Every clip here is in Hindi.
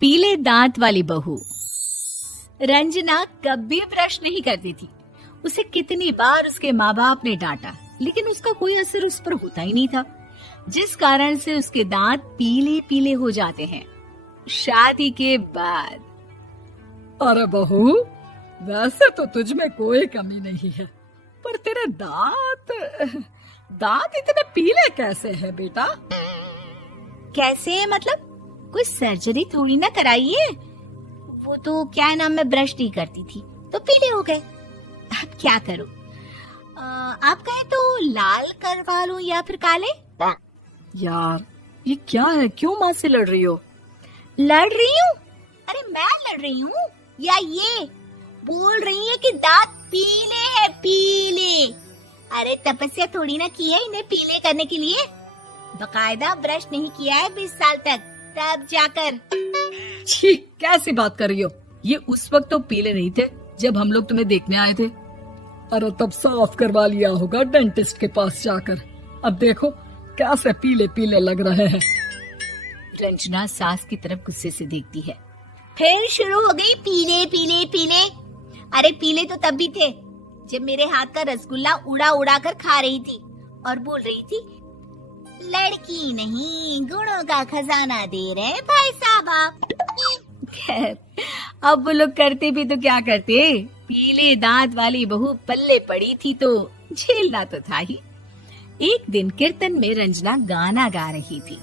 पीले दांत वाली बहू। रंजना कभी ब्रश नहीं करती थी। उसे कितनी बार उसके माँ बाप ने डांटा, लेकिन उसका कोई असर उस पर होता ही नहीं था, जिस कारण से उसके दांत पीले पीले हो जाते हैं। शादी के बाद अरे बहू, वैसे तो तुझ में कोई कमी नहीं है, पर तेरे दांत इतने पीले कैसे हैं बेटा? कैसे मतलब? कोई सर्जरी थोड़ी ना कराई है। वो तो क्या नाम, मैं ब्रश नहीं करती थी तो पीले हो गए। अब क्या करूं? आप कहें तो लाल करवा लूं या फिर काले? यार ये क्या है, क्यों माँ से लड़ रही हो? लड़ रही हूँ? अरे मैं लड़ रही हूँ या ये बोल रही है कि दांत पीले हैं, पीले। अरे तपस्या थोड़ी ना की है इन्हें पीले करने के लिए। बकायदा ब्रश नहीं किया है 20 साल तक, तब जाकर। छी, कैसी बात कर रही हो? ये उस वक्त तो पीले नहीं थे जब हम लोग तुम्हें देखने आए थे। अरे तब साफ करवा लिया होगा डेंटिस्ट के पास जाकर। अब देखो कैसे पीले पीले लग रहे हैं। रंजना सास की तरफ गुस्से से देखती है। फिर शुरू हो गई पीले पीले पीले। अरे पीले तो तब भी थे जब मेरे हाथ का रसगुल्ला उड़ा उड़ा कर खा रही थी और बोल रही थी, लड़की नहीं गुणों का खजाना दे रहे भाई साहब आप। खैर, अब वो लोग करते भी तो क्या करते, पीले दांत वाली बहू पल्ले पड़ी थी तो झेलना तो था ही। एक दिन कीर्तन में रंजना गाना गा रही थी।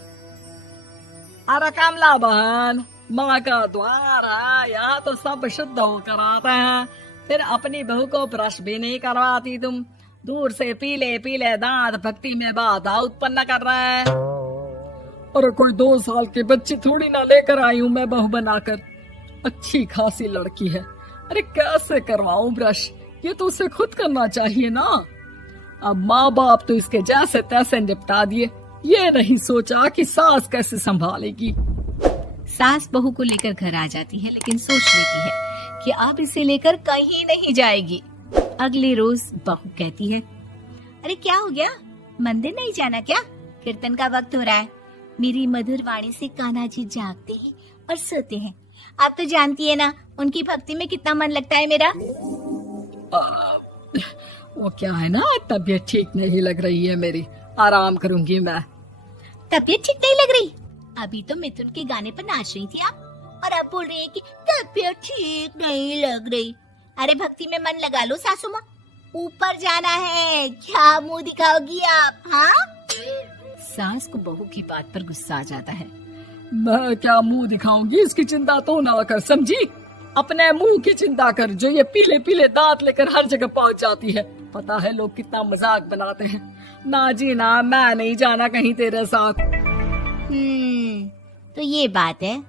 अरे कमला बहन, माँ का द्वार है, यहाँ तो सब शुद्ध होकर आते हैं, फिर अपनी बहू को ब्रश भी नहीं करवाती तुम। दूर से पीले पीले दांत भक्ति में बाधा उत्पन्न कर रहे हैं। अरे कोई 2 साल के बच्ची थोड़ी ना लेकर आई हूँ मैं बहू बनाकर। अच्छी खासी लड़की है, अरे कैसे करवाऊं ब्रश? ये तो उसे खुद करना चाहिए ना। अब माँ बाप तो इसके जैसे तैसे निपटा दिए, ये नहीं सोचा कि सास कैसे संभालेगी। सास बहू को लेकर घर आ जाती है, लेकिन सोच लेती है कि अब इसे लेकर कहीं नहीं जाएगी। अगले रोज बहू कहती है, अरे क्या हो गया, मंदिर नहीं जाना क्या? कीर्तन का वक्त हो रहा है। मेरी मधुर वाणी से कान्हा जी जागते हैं और सोते हैं। आप तो जानती है ना उनकी भक्ति में कितना मन लगता है मेरा। वो क्या है ना, तबीयत ठीक नहीं लग रही है मेरी, आराम करूंगी मैं। तबीयत ठीक नहीं लग रही? अभी तो मिथुन के गाने पर नाच रही थी आप, और अब बोल रही है कि तबीयत ठीक नहीं लग रही। अरे भक्ति में मन लगा लो सासू माँ, ऊपर जाना है, क्या मुंह दिखाओगी आप? हाँ? सास को बहू की बात पर गुस्सा आ जाता है। मैं क्या मुंह दिखाऊंगी, इसकी चिंता तो ना कर, समझी? अपने मुंह की चिंता कर, जो ये पीले पीले दांत लेकर हर जगह पहुंच जाती है। पता है लोग कितना मजाक बनाते हैं। ना जी ना, मैं नहीं जाना कहीं तेरे साथ। तो ये बात है।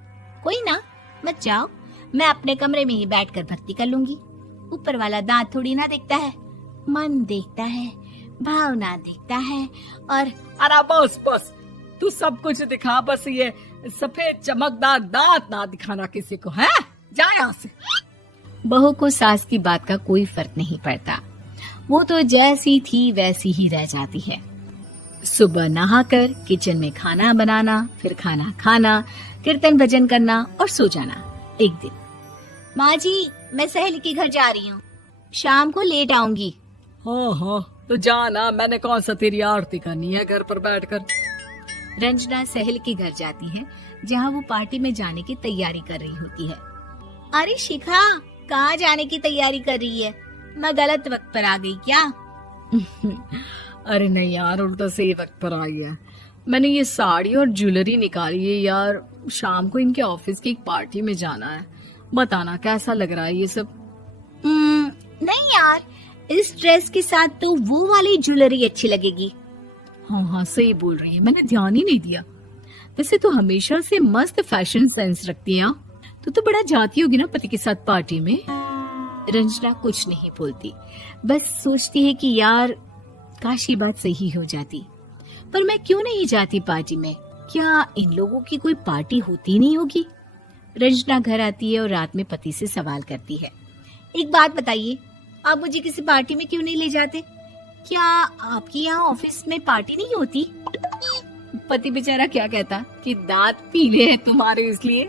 कोई ना, मत जाओ, मैं अपने कमरे में ही बैठकर भक्ति कर लूंगी। ऊपर वाला दांत थोड़ी ना देखता है, मन देखता है, भावना देखता है। और अरे बस बस, तू सब कुछ दिखा, बस ये सफेद चमकदार दांत ना दिखाना किसी को, है? जा यहाँ से। बहू को सास की बात का कोई फर्क नहीं पड़ता, वो तो जैसी थी वैसी ही रह जाती है। सुबह नहाकर किचन में खाना बनाना, फिर खाना खाना, कीर्तन भजन करना और सो जाना। एक दिन, माँ जी मैं सहेली के घर जा रही हूँ, शाम को लेट आऊंगी। हाँ हाँ तो जाना, मैंने कौन सा तेरी आरती करनी है घर पर बैठकर। रंजना सहेली के घर जाती है, जहाँ वो पार्टी में जाने की तैयारी कर रही होती है। अरे शिखा, कहाँ जाने की तैयारी कर रही है? मैं गलत वक्त पर आ गई क्या? अरे नहीं यार, उल्टा सही वक्त पर आई है। मैंने ये साड़ी और ज्वेलरी निकाली है यार, शाम को इनके ऑफिस की एक पार्टी में जाना है। बताना कैसा लग रहा है ये सब? नहीं यार, इस ड्रेस के साथ तो वो वाली ज्वेलरी अच्छी लगेगी। हाँ हाँ सही बोल रही है, मैंने ध्यान ही नहीं दिया। वैसे तो हमेशा से मस्त फैशन सेंस रखती है। तो बड़ा जाती होगी ना पति के साथ पार्टी में। रंजना कुछ नहीं बोलती, बस सोचती है कि यार काश ये बात सही हो जाती, पर मैं क्यों नहीं जाती पार्टी में? क्या इन लोगों की कोई पार्टी होती नहीं होगी? रंजना घर आती है और रात में पति से सवाल करती है, एक बात बताइए, आप मुझे किसी पार्टी में क्यों नहीं ले जाते? क्या आपके यहाँ ऑफिस में पार्टी नहीं होती? पति बेचारा क्या कहता कि दांत पीले हैं तुम्हारे इसलिए।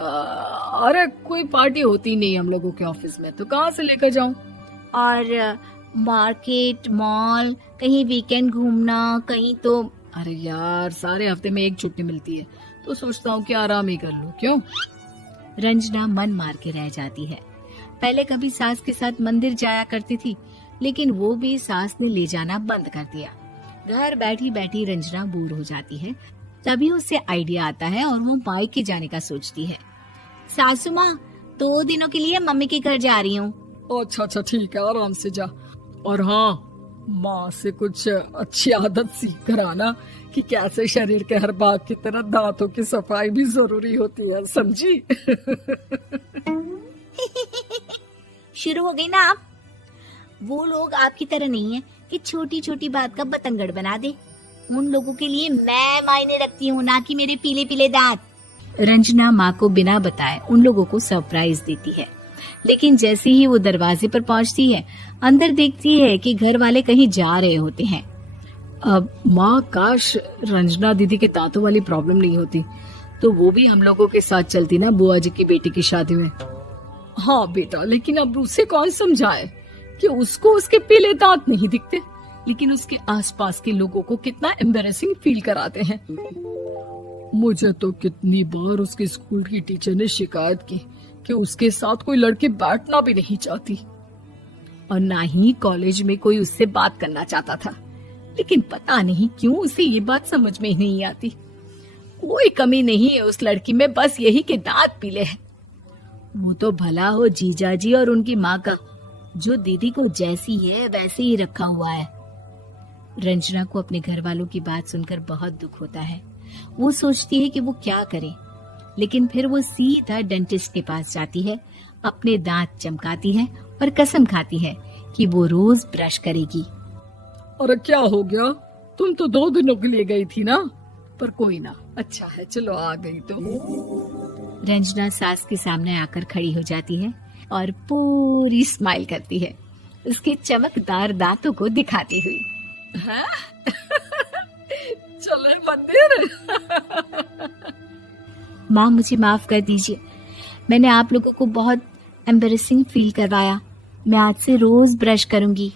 अरे कोई पार्टी होती नहीं हम लोगों के ऑफिस में, तो कहाँ से लेकर जाऊं? और मार्केट, मॉल, कहीं वीकेंड घूमना, कहीं तो। अरे यार सारे हफ्ते में एक छुट्टी मिलती है, तो सोचता हूँ कि आराम ही कर लूं। क्यों? रंजना मन मार के रह जाती है। पहले कभी सास के साथ मंदिर जाया करती थी, लेकिन वो भी सास ने ले जाना बंद कर दिया। घर बैठी बैठी रंजना बोर हो जाती है। तभी उसे आइडिया आता है और वो मायके जाने का सोचती है। सासू माँ, 2 दिनों के लिए मम्मी के घर जा रही हूँ। अच्छा अच्छा ठीक है, आराम से जा। और हाँ, माँ से कुछ अच्छी आदत सीख कर आना कि कैसे शरीर के हर भाग की तरह दांतों की सफाई भी जरूरी होती है, समझी? शुरू हो गई ना आप। वो लोग आपकी तरह नहीं है कि छोटी छोटी बात का बतंगड़ बना दे। उन लोगों के लिए मैं मायने रखती हूँ, ना कि मेरे पीले पीले दांत। रंजना माँ को बिना बताए उन लोगों को सरप्राइज देती है, लेकिन जैसे ही वो दरवाजे पर पहुंचती है, अंदर देखती है कि घर वाले कहीं जा रहे होते हैं। अब माँ, काश रंजना दीदी के दांतों वाली प्रॉब्लम नहीं होती, तो वो भी हम लोगों के साथ चलती ना बुआ जी की बेटी की शादी में। हाँ बेटा, लेकिन अब उसे कौन समझाए कि उसको उसके पीले दांत नहीं दिखते, लेकिन उसके आसपास के लोगों को कितना एम्बैरेसिंग फील कराते हैं। मुझे तो कितनी बार उसके स्कूल की टीचर ने शिकायत की कि उसके साथ कोई लड़की बैठना भी नहीं चाहती, और ना ही कॉलेज में कोई उससे बात करना चाहता था। लेकिन पता नहीं क्यों उसे ये बात समझ में ही नहीं आती। कोई कमी नहीं है उस लड़की में, बस यही कि दांत पीले हैं। वो तो भला हो जीजा जी और उनकी माँ का, जो दीदी को जैसी है वैसे ही रखा हुआ है। रंजना को अपने घर वालों की बात सुनकर बहुत दुख होता है। वो सोचती है कि वो क्या करे, लेकिन फिर वो सीधा डेंटिस्ट के पास जाती है, अपने दांत चमकाती है और कसम खाती है कि वो रोज ब्रश करेगी। अरे क्या हो गया? तुम तो 2 दिनों के लिए गई थी ना, पर कोई ना, अच्छा है, चलो आ गई तो। रंजना सास के सामने आकर खड़ी हो जाती है और पूरी स्माइल करती है, उसके चमकदार दांतों को दिखाती हुई। हैं? चले मंदिर। माँ, मुझे माफ कर दीजिए, मैंने आप लोगों को बहुत एम्बैरेसिंग फील करवाया। मैं आज से रोज ब्रश करूंगी।